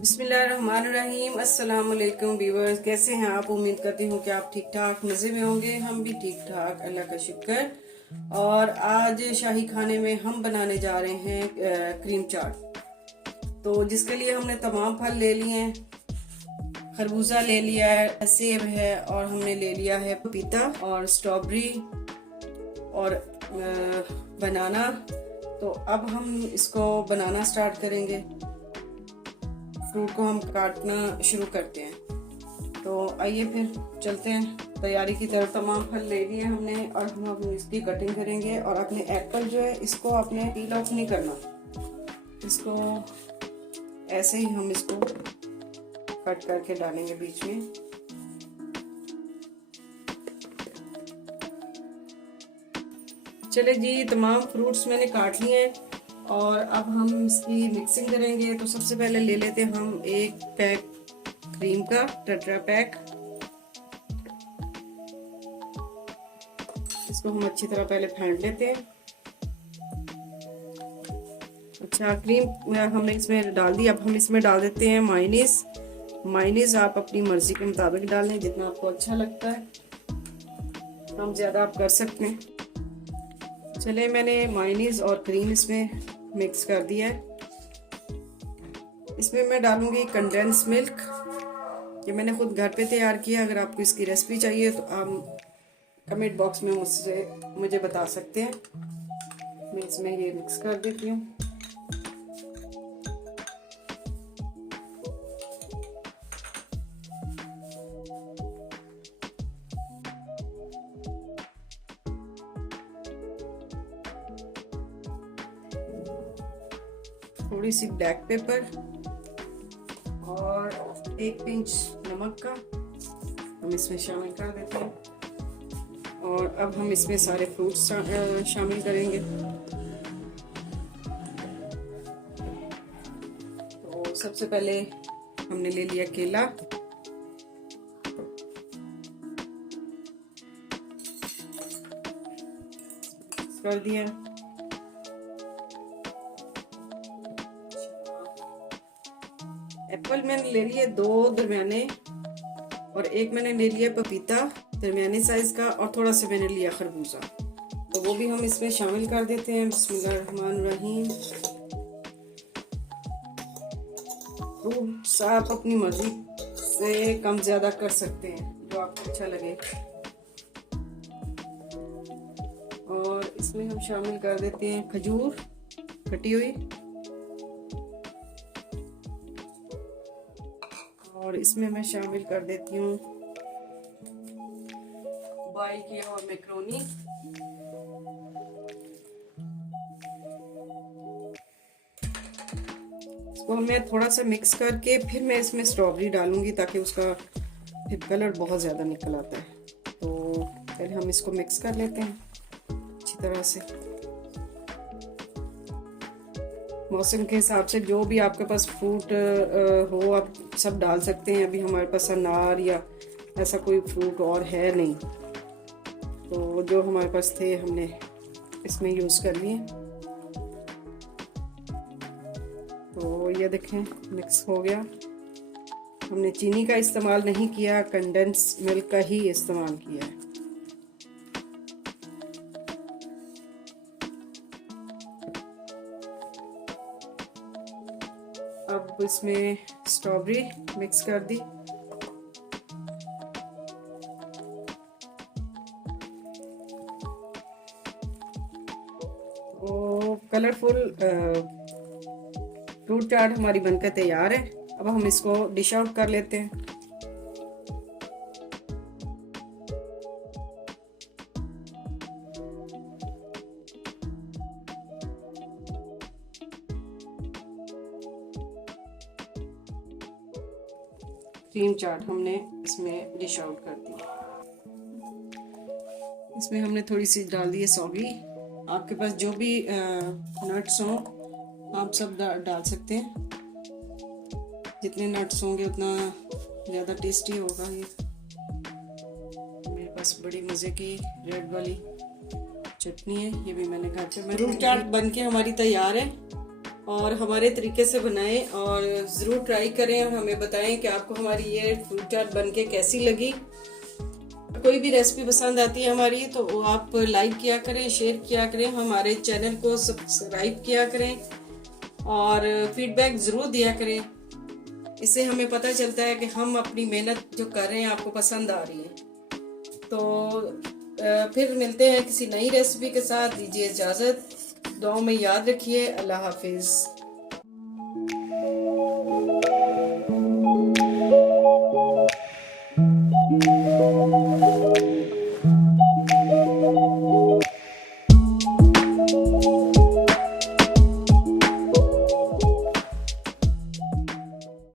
बिस्मिल्लाहिर्रहमानिर्रहीम। अस्सलाम वालेकुम व्यूअर्स, कैसे हैं आप? उम्मीद करती हूँ कि आप ठीक ठाक मज़े में होंगे। हम भी ठीक ठाक, अल्लाह का शुक्र। और आज शाही खाने में हम बनाने जा रहे हैं क्रीम चाट। तो जिसके लिए हमने तमाम फल ले लिए हैं। खरबूजा ले लिया है, सेब है, और हमने ले लिया है पपीता और स्ट्रॉबेरी और बनाना। तो अब हम इसको बनाना स्टार्ट करेंगे। फ्रूट को हम काटना शुरू करते हैं। तो आइए फिर चलते हैं तैयारी की तरफ। तमाम फल ले लिए हमने और हम अब इसकी कटिंग करेंगे। और अपने एप्पल जो है इसको आपने पील ऑफ नहीं करना, इसको ऐसे ही हम इसको कट करके डालेंगे बीच में। चले जी, तमाम फ्रूट्स मैंने काट लिए हैं और अब हम इसकी मिक्सिंग करेंगे। तो सबसे पहले ले लेते हैं हम एक पैक क्रीम का, टेट्रा पैक। इसको हम अच्छी तरह पहले फेंट लेते हैं। अच्छा, क्रीम हमने इसमें डाल दी। अब हम इसमें डाल देते हैं मायोनीज। मायोनीज आप अपनी मर्जी के मुताबिक डाल लें, जितना आपको अच्छा लगता है, कम ज़्यादा आप कर सकते हैं। चले, मैंने मायोनीज और क्रीम इसमें मिक्स कर दिया है। इसमें मैं डालूंगी कंडेंस मिल्क। ये मैंने खुद घर पे तैयार किया। अगर आपको इसकी रेसिपी चाहिए तो आप कमेंट बॉक्स में मुझे बता सकते हैं। मैं इसमें ये मिक्स कर देती हूँ। थोड़ी सी ब्लैक पेपर और एक पिंच नमक का हम इसमें शामिल कर देते हैं। और अब हम इसमें सारे फ्रूट्स शामिल करेंगे। तो सबसे पहले हमने ले लिया केला। कर दिया। एप्पल मैंने ले लिए 2 दरमियाने, और एक मैंने ले लिया पपीता दरमियाने साइज का, और थोड़ा सा मैंने लिया खरबूजा। तो वो भी हम इसमें शामिल कर देते हैं। बिस्मिल्लाहिर्रहमानिर्रहीम। फ्रूट्स आप अपनी मर्जी से कम ज्यादा कर सकते हैं, जो आपको अच्छा लगे। और इसमें हम शामिल कर देते हैं खजूर कटी हुई, और इसमें मैं शामिल कर देती हूँ बॉयल किया हुआ मैक्रोनी। इसको मैं थोड़ा सा मिक्स करके फिर मैं इसमें स्ट्रॉबेरी डालूंगी, ताकि उसका फिर कलर बहुत ज़्यादा निकल आता है। तो पहले हम इसको मिक्स कर लेते हैं अच्छी तरह से। मौसम के हिसाब से जो भी आपके पास फ्रूट हो आप सब डाल सकते हैं। अभी हमारे पास अनार या ऐसा कोई फ्रूट और है नहीं, तो जो हमारे पास थे हमने इसमें यूज़ कर लिए। तो ये देखें मिक्स हो गया। हमने चीनी का इस्तेमाल नहीं किया, कंडेंस मिल्क का ही इस्तेमाल किया है। अब इसमें स्ट्रॉबेरी मिक्स कर दी। तो कलरफुल फ्रूट चाट हमारी बनकर तैयार है। अब हम इसको डिश आउट कर लेते हैं। क्रीम चाट हमने इसमें डिश आउट कर दी। इसमें हमने थोड़ी सी डाल दी है सौगी। आपके पास जो भी नट्स हों आप सब डाल सकते हैं। जितने नट्स होंगे उतना ज़्यादा टेस्टी होगा। ये मेरे पास बड़ी मज़े की रेड वाली चटनी है, ये भी मैंने घर पे। फ्रूट चाट बनके हमारी तैयार है। और हमारे तरीके से बनाएं और ज़रूर ट्राई करें और हमें बताएं कि आपको हमारी ये फ्रूट चाट बनके कैसी लगी। कोई भी रेसिपी पसंद आती है हमारी तो आप लाइक किया करें, शेयर किया करें, हमारे चैनल को सब्सक्राइब किया करें और फीडबैक ज़रूर दिया करें। इससे हमें पता चलता है कि हम अपनी मेहनत जो कर रहे हैं आपको पसंद आ रही है। तो फिर मिलते हैं किसी नई रेसिपी के साथ। दीजिए इजाज़त, दुआओं में याद रखिए। अल्लाह हाफिज़।